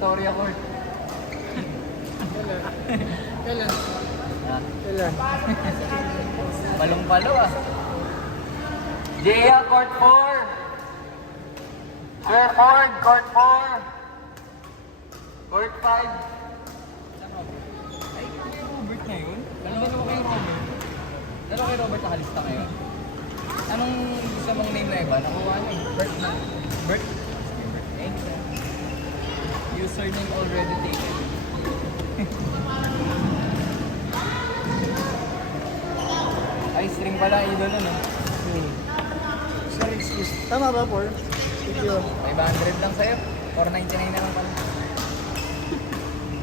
Victoria Court. Kailan? Ah, Kailan? palong-palo ah. Jaya, Court 4. Sir Ford, Court 4. Court 5. Ay, kay Robert na yun? Dalawa kay Robert. Dalawa kay Robert nakalista ngayon. Anong gusto mong name na iba? Nakuha niyo eh. Bert na. Bert? Eh? Username already taken. Ay, string pala, idol ano? Sorry, excuse. Tama ba, Paul? Thank you. 500 lang sa'yo. 499 na lang pala.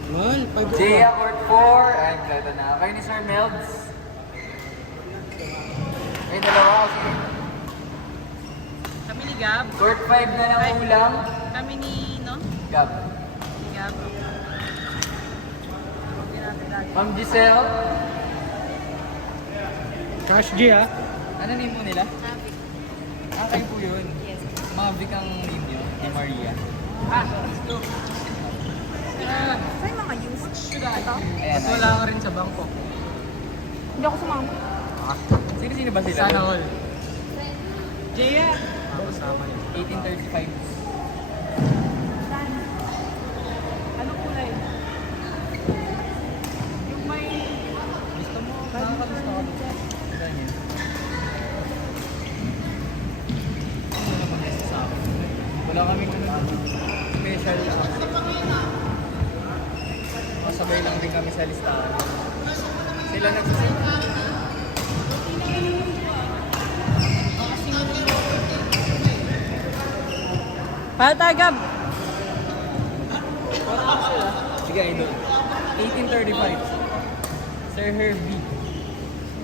Well, 5 Jaya, Court 4. Ay, ito na. Kayo ni Sir Melds. Ay, dalawa kasi. Kami ni Gab. Court 5 na lang ulang. Kami ni, no? Gab. Ni Gab. Ma'am Giselle. Cash G, ha? Ano name po nila? Ah, kayo po yun. Yes. Mavic ang name nyo. Ni Maria. Let's go. Sa'yo mga youth. Ito? Ayan. At wala ka rin sa bangko. Hindi ako sumama. Sino ba sila? Sana all. Jaya! Kasama niya. 1835. Anong kulay? Yung may... Gusto mo? Nakakagusto ka dito. Ilan yun? Ano na mag-guest sa akin? Wala kaming special masabay lang din kami sa listahan. Sila nagsisit. Para tayo, Gab! Sige, idol. 1835. Sir Herbie.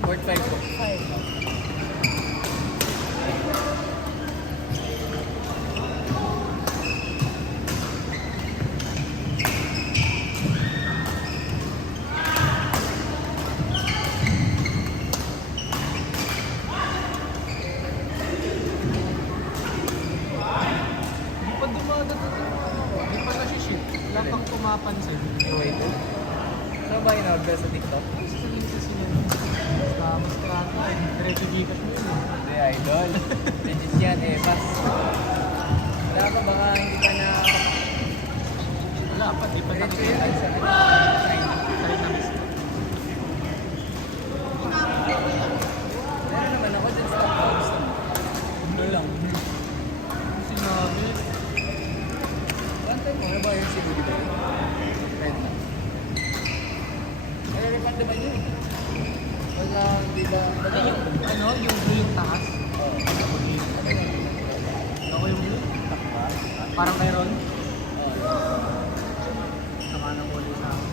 Court 5 po. Hindi pa dumadating. Hindi pa nasiship. Wala pang pumapansin. Wait. Saan ba in-order sa TikTok? Gusto rin kasi niya. Mas karata. Diretso Gcash mo yun. Hindi, idol. Legit yan eh. Pas. Wala ka baka hindi ka na... Wala pa. Di pa Diretso nakikita. yan. Sa Kahit na miss. meron naman ako dyan sa Stockhouse. Ano lang. Sinabi. One time mo, ba yung siguro dito? Friend na. May refund naman yun. Pagka hindi ba... Ay, yung, ano, yung blue yung taas. Ako yung blue. Parang mayroon. Sama ng ulo sa akin.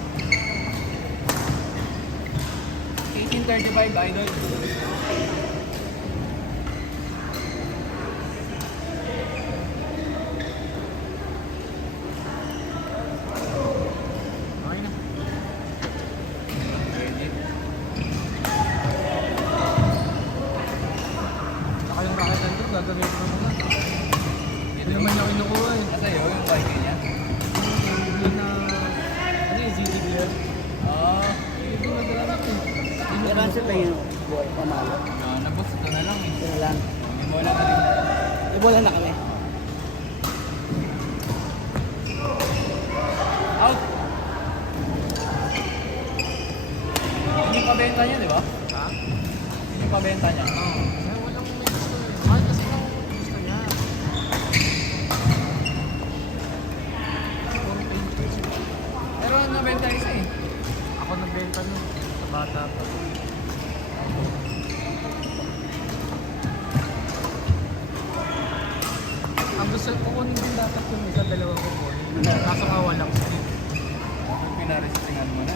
1835, idol. Okay na. Saka yung rocket nandun, gagawin ko naman. Hindi naman niya kinukuha eh. Kasi yun, yung bike niya. Hindi na... Ano yung ZDB yun? Oo. Hindi na gagamit eh. I-cancel lang yung buhay pamalo. Nabos ito na lang eh. Ito na lang. Hindi mo wala ka rin. Ibola na kami. Out! Hindi pa benta niya, di ba? Ha? Hindi pa benta niya. Oo. Kaya walang may gusto eh. Mahal kasi lang gusto niya. Puro painters. Pero nabenta isa eh. Ako nagbenta nun. Sa bata pa. Ang gusto ko kunin din dapat yung isa, dalawang kukunin. Kaso nga walang skin. Yung pinarestrictingan mo na.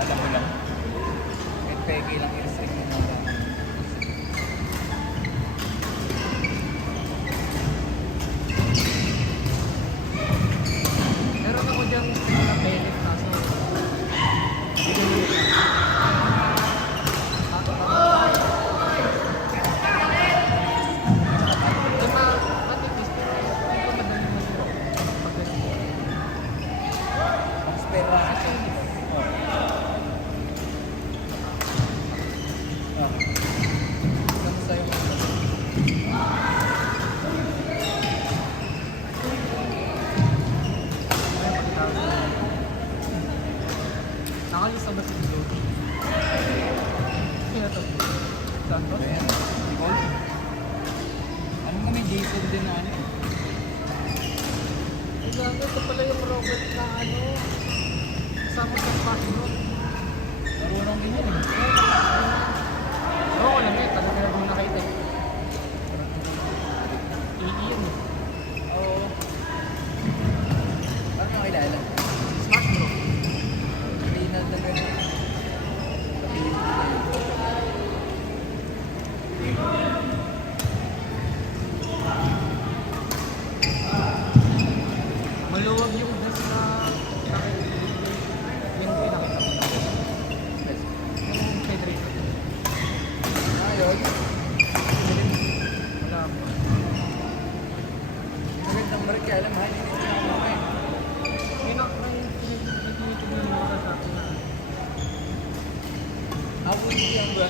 Alam mo lang. Kahit peke lang i-restrict mo na. Meron ako diyang mga pellet kaso. Hindi ko yun. Di ba, matipis pero hindi ko madaling masira. Pag ganun. sa Basilio. Kaya to. Santos? Ayan, Nicole. Alam ko may Jason din na ano. Ay, gago. Ito pala yung Robert na ano. Kasama sa Passion. Marunong din yun eh. Oo, ko lang eh. Talaga na kung nakita eh. Iiyan eh. Oo. Paano nakilala? Smash bro. Rinal na gano'n. Maluwag yung best na nakita. Yun po yung nakita ko. Yung Federico. Ayun. Wala po. Magandang balik kaya alam, mahal hindi siya ako eh. May nag-YouTube yung mga sa akin na Ako hindi ang ba?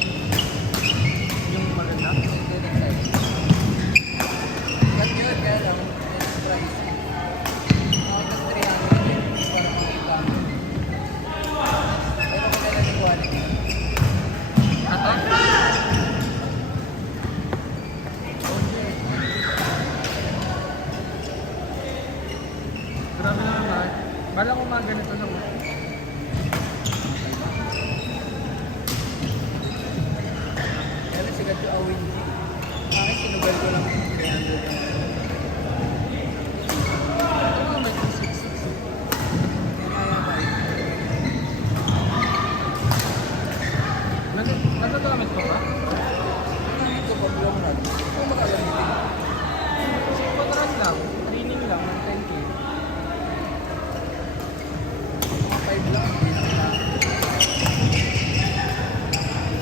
yung maganda. Ito next time. Cut yun, kaya lang. Let's try. Nakita 300 yun. Para makita mo. Pero kung kailan yung quality. Ata? Grabe naman ba? Bala ko mga ganito lang. Kaya lang sigat yung awin niya. Akin sinugal ko lang 300. Ito mga may 266. Kaya tayo. Nagagamit ko ba? Ginamit ko pag long run. Kung makagamitin. Kasi pag-run lang, training lang ng 10K. Mga 5 lang. Hindi na kailangan.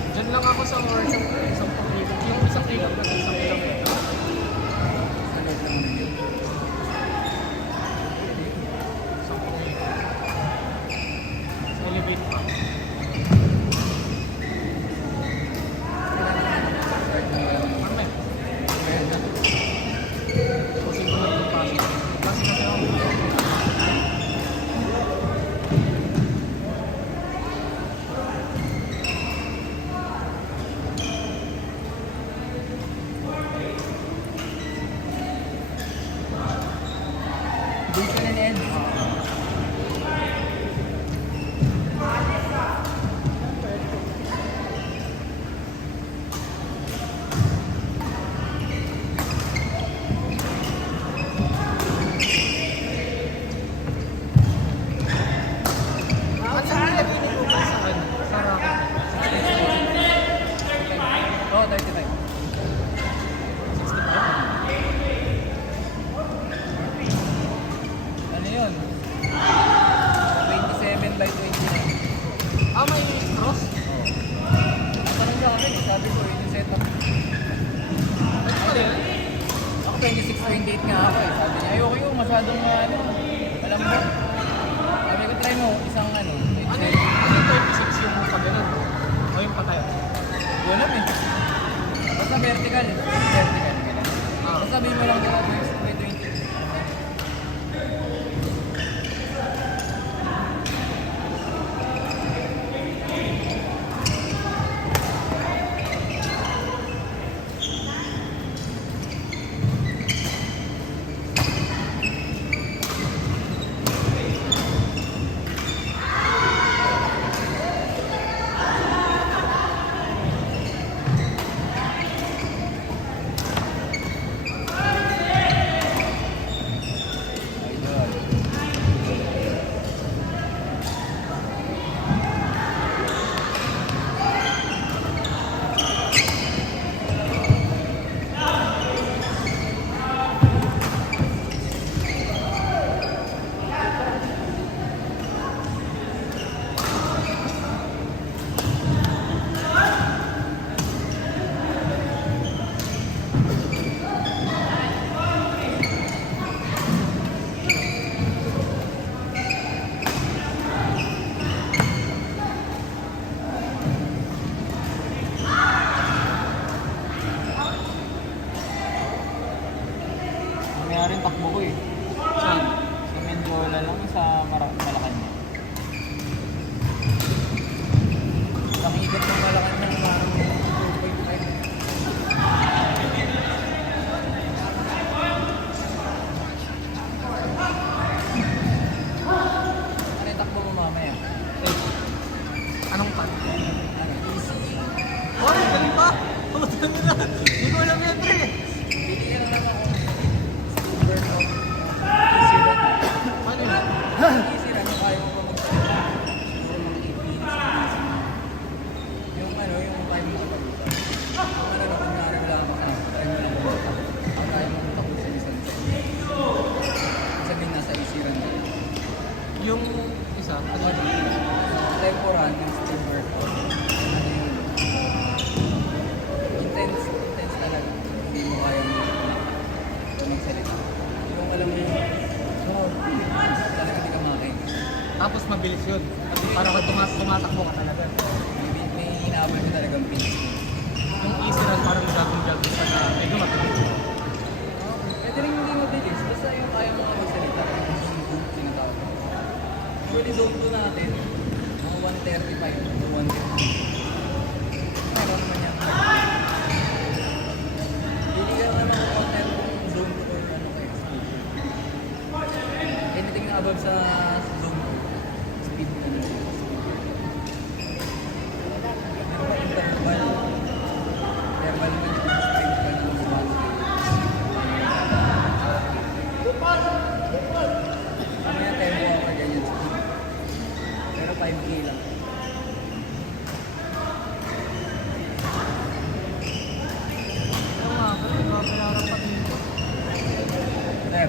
Diyan lang ako sa workshop ko, isang pag-ikot. Yung isang ikot na isang kilometer. Agad lang yun. Isang pag-ikot. Sa elevate pa. Marme. Kaya na. Kasi ko lang yung pasok. Kasi kasi ako. Jason and Ed. Ano yung nilagay ni Ruben sa ano? Sa racket? Oo, 35. 65? Ano yun? 27 by 29. Ah, may cross? Oo. Tanong sa akin, sabi ko, yung setup. Ano pa rin? Ako 26.8 nga ako eh. Sabi niya, ayoko yung masyadong ano, alam mo. Sabi ko, try mo, isang ano, Ano yung 26 yung pag-ganun? O yung patay? Walang eh. Basta vertical. Vertical. Ah. Basta sabihin mo lang na by 20. Yung isa, ano yun? Temporal ng Steve Burton. Ano yun? Intense talaga. Hindi mo kaya magsalita. Yung alam mo yung, talaga hindi ka makain. Tapos mabilis yun. Kasi parang tumatakbo ka talaga. May inaabot ko talagang pace. Yung easy run parang jogging pa na medyo mabilis. Pwede rin hindi mabilis. Basta yung kaya mo magsalita. Yung sinatawag. Usually zone 2 natin, mga 135 to 150. Meron naman yan. Hindi ka naman mag-content kung zone 2 or ano kayo, speed. Anything na above sa zone 2, speed na nyo. Meron ka interval. Interval naman yung strength ka ng one mamaya tempo ako ka ganyan speed. Pero 5K lang. Oo nga, kasi mabayaran pa dito. Sir,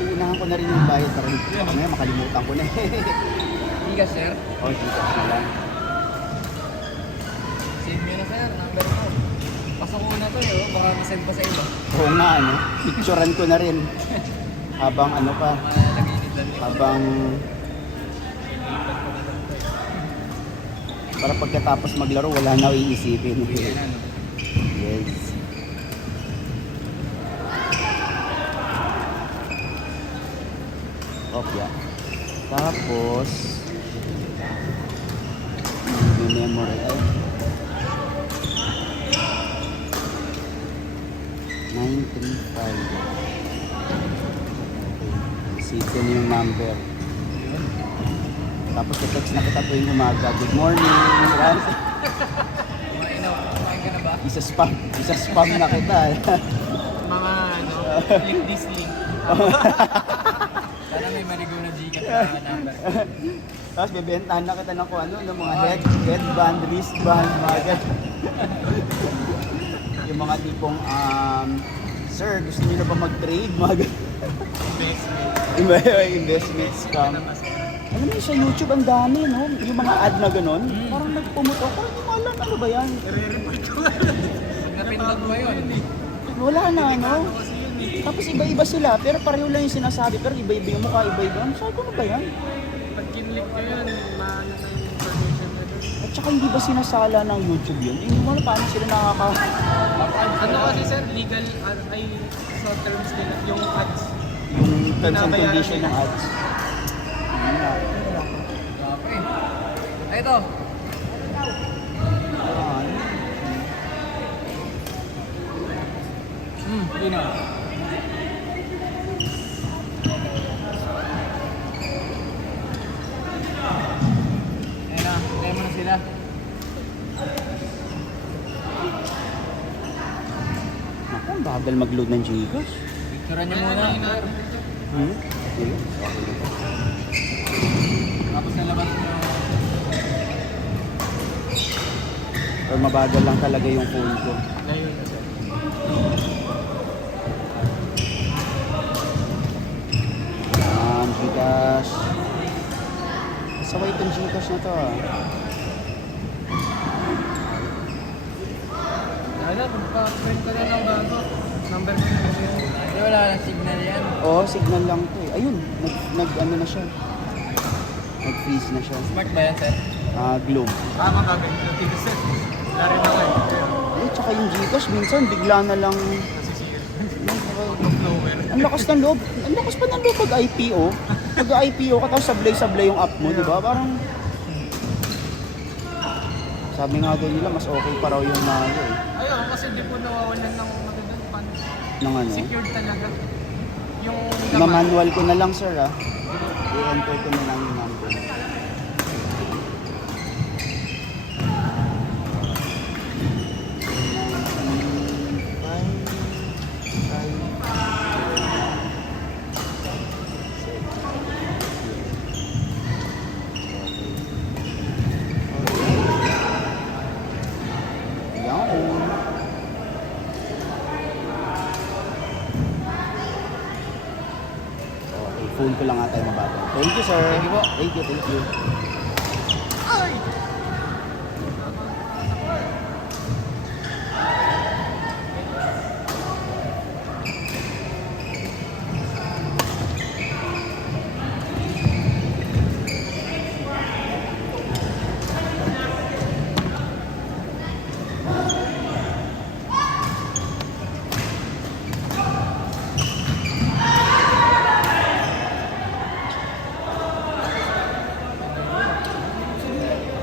Uunahan ko na rin yung bayad para mamaya makalimutan ko na. hindi ka sir. Oh, dito na lang. Save nyo na sir, number ko. Pasok ko na to eh, oh. Baka masend pa sa iba. Oo nga, ano? Picturean ko na rin. Habang ano pa, Naginit lang. habang para pagkatapos maglaro wala na iisipin. Yan ano. Yes. Okay. Tapos may memory ay 935. Save ko na yung number. Tapos text na kita tuwing umaga. Good morning. Rans. Kumain ka na ba? Isa-spam na kita. Mga ano, link Disney. Sana may maligo na Gcash na number. Tapos bebentahan na kita ng kung ano, ng mga headband, wristband, mga ganun. Yung mga tipong, sir, gusto niyo na ba mag-trade? Mga ganun. Investment scam. Alam mo sa YouTube, ang dami, no? Yung mga ad na gano'n, parang nagpumuto ako, hindi mo alam, ano ba yan? I-report ko nga. Pag napindot mo yun, Wala na, no? Tapos iba-iba sila, pero pareho lang yung sinasabi, pero iba-iba yung mukha, iba-iba. Sabi ko, ano ba yan? Pag kinlik ko yun, maano na yung information na doon. At saka hindi ba sinasala ng YouTube yun? Hindi mo alam paano sila Ano kasi sir, legal ay sa terms nila, yung ads. yung terms and Binabayaran condition nila. ng ads. Yun nga. okay. Ay, ito. Ah, Yun o. Ayun na, tayo mo na sila. Naku, ang bagal mag-load ng Gcash. Picturean nyo muna. Sir. Sige. Tapos nalabas nyo. Or mabagal lang talaga yung phone ko. Ngayon na sir. Gcash. Saway itong Gcash na to ah. Ano, magpa-print ko na ng bago. Number ko na sir. Hindi wala lang signal yan. Oo, signal lang to eh. Ayun, ano na siya. Nag-freeze na siya. Smart ba yan, sir? Globe. Tama ka, ganito. Tigil sir. Lari na kayo. Eh, tsaka yung Gcash, minsan bigla na lang... Nasisir. Nowhere. Ang lakas ng loob. Ang lakas pa ng loob pag IPO. Pag IPO ka, tapos sablay-sablay yung app mo, di ba? Parang... Sabi nga doon nila, mas okay pa raw yung Maya eh. Ayun, kasi di po nawawalan ng magandang pan. Nang ano? Secured talaga. Yung Na-manual ko na lang, sir ah. I-enter ko na lang yung number. Phone ko lang nga tayo button. Thank you, sir. Thank you po. Thank you, thank you.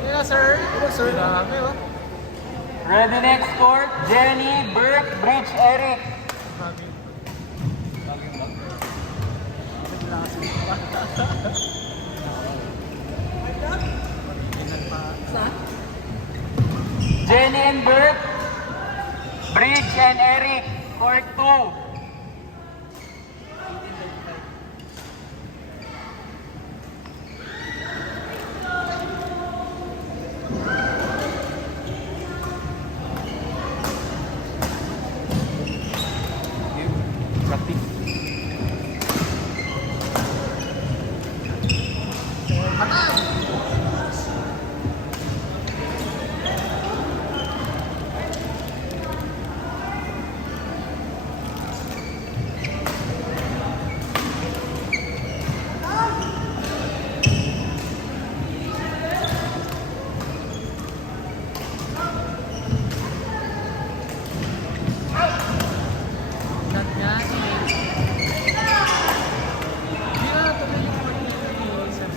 Kaya sir. Kaya sir. Marami oh. Ready next court, Jenny, Burke, Bridge, Eric. Marami. Jenny and Burke, Bridge and Eric, court 2. Practice. Shot niya. Hindi na tuloy yung point niya ni Sam.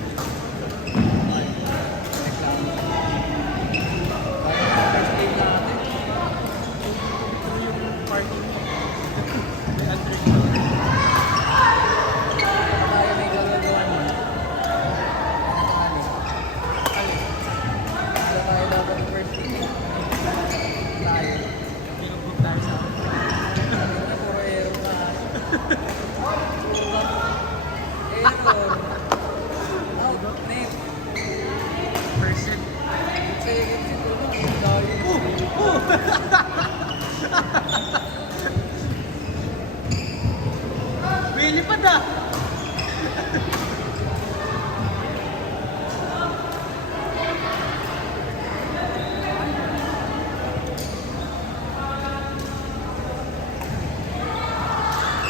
First game natin. Tuloy yung party niya. May under Tayo may gagagawa mo. Wala tayo dapat ng first game. Tayo. Pinubog tayo sa akin. Puro aero na. Aero. Out. Net. First set. Second set ko lang. Ang layo. May lipad ah!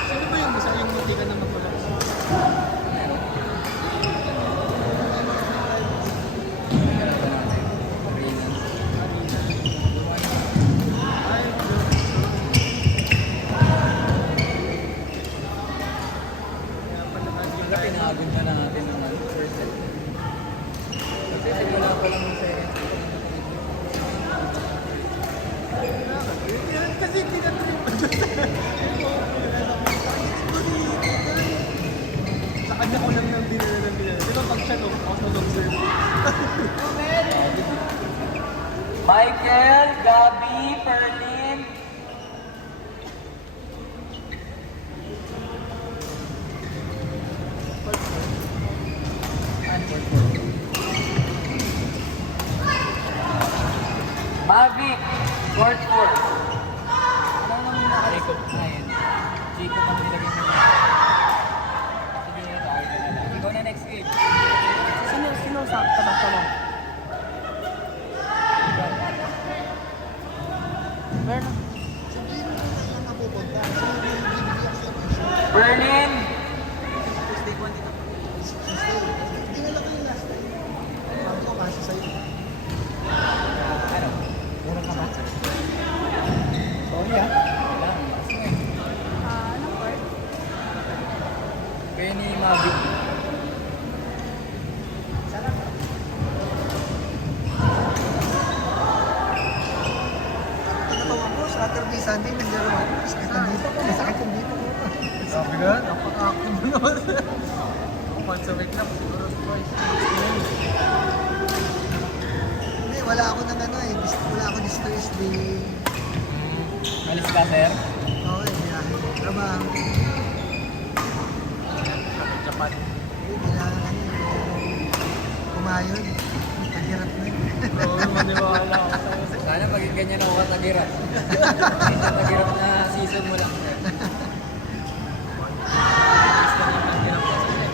Sino ba yung isa yung hindi ka na magpapakita? Kaya pala Wala, pinagod na natin ng first set. Kasi simula pa lang ng second set. kasi tinatrip sa kanya ko lang yung dinala. Di ba pag siya out of observe? Michael, Gabi, Perlin. Mavic, court 4. Ano naman yung nakalikot? Ayun. Chico pang nilagay mo. Sige na tayo. Ikaw na next game. Sino sa tabak mo? Verno. Berlin. Ano? Mura ka ba? Sorry ah. Wala. Anong court? Kayo ni Mavic. Natawa ko, Saturday, Sunday, naglaro ako. Nandito ko, masakit yung dito ko. Sabi nga, napaka-active mo naman. Once a week lang, siguro twice. Hindi, wala ako ng ano eh. Wala ako this Thursday. Alis ka, sir? Oo, eh, biyahe. Trabaho. Japan. Eh, kailangan ano eh. Kumayod. Naghirap na yun. Oo, maniwala ako sa'yo. Sana maging ganyan ako katagirap. Katagirap na season mo lang, sir. Basta naman, hirap ka sa'yo.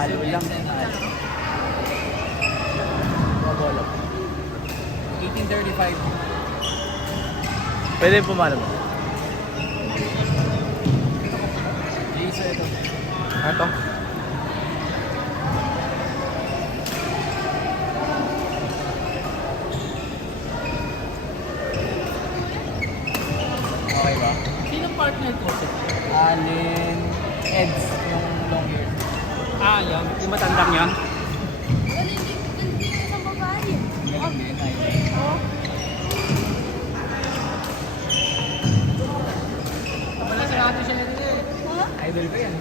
Halo lang. Bola. 1835. Pwede pumalo mo. Jason ito. Ito. Okay ba? Sinong partner ko? Alin Eds, yung long hair. Ah, yan. Yung matandang yan. Ganun din, ay. Wala sa natin siya nito eh. Idol ko yan.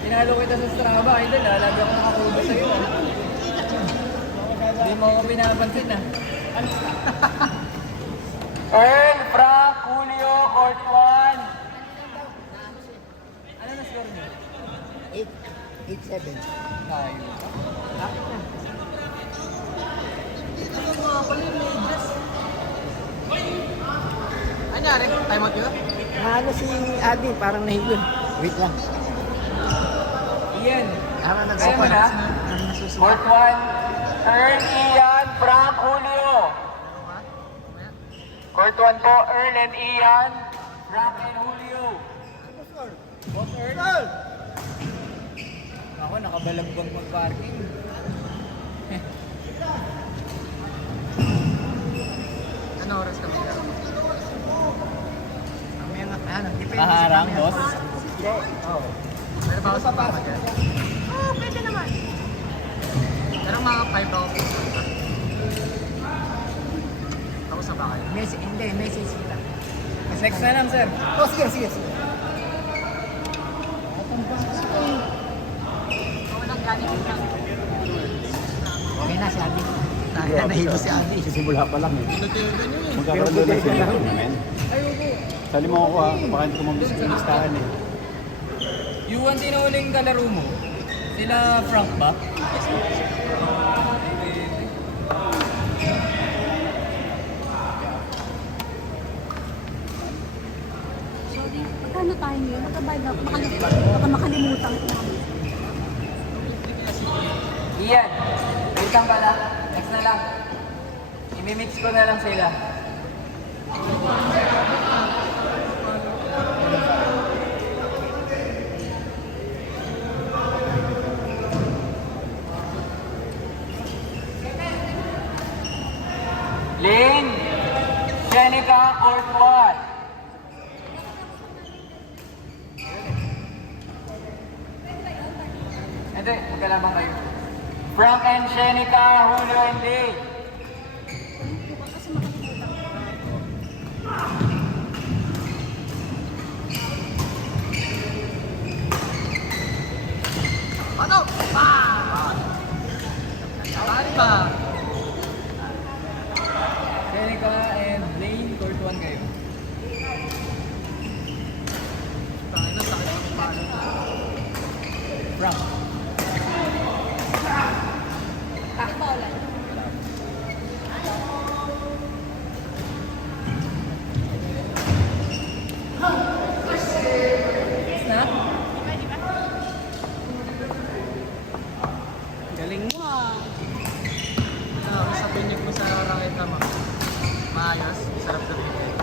Tinalo kita sa Strava, idol. Lagi ako nakakubo sa'yo. Hindi mo ako pinapansin ah. Earl, Frank, Julio, Court 1. Ano na score niyo? 8-7. Tayo. Ano rin? Time out yun? Ano si Adi, parang nahigil. Wait lang. Ian. Parang Kaya mo na? nagsusuka. Court 1. Earl, Ian, Frank, Julio. Court 1 po, Earl and Ian, Frank and Julio. Boss Earl. Ako, nakabalagbang mag-parking. Ano oras kami laro? Depende Kaharang, boss. Pero pa ako sa papa dyan. Oo, pwede naman. Pero mga 5 ako. Ako sa bakay. Hindi, message kita. Next na lang, sir. Oh, sige, sige, sige. Okay na si Adi. Nahilo si Adi. Sisimula pa lang eh. Magkakaroon doon ng sila men. Sali mo ako ha, baka hindi ko mamiss ko yung listahan eh. Yung tinuling kalaro mo, sila Frank ba? Sorry, magkano tayo ngayon? Magkabayad ako. Baka makalimutan ko. Ian, wait lang pala. Next na lang. Imimix ko na lang sila. Lane, Jenica, Court 1. Hindi, magkalaban kayo. Frank and Jenica, Julio and Lee. Ano? Pa! Saan ba? Jenica and Lane, Court 1 kayo. Tangin na, sakit ang palo. Frank. Snap? Galing mo ah. Sa pinyag mo sa raketa mo. Maayos, sarap na pinyag.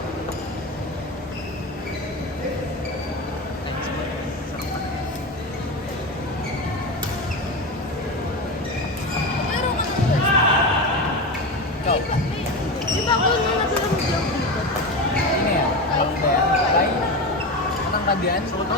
Thanks po. Sarap pa. Ikaw. Di ba ako nung natulog mo dito? Sino yan? Ay. Anong kad yan? Soto?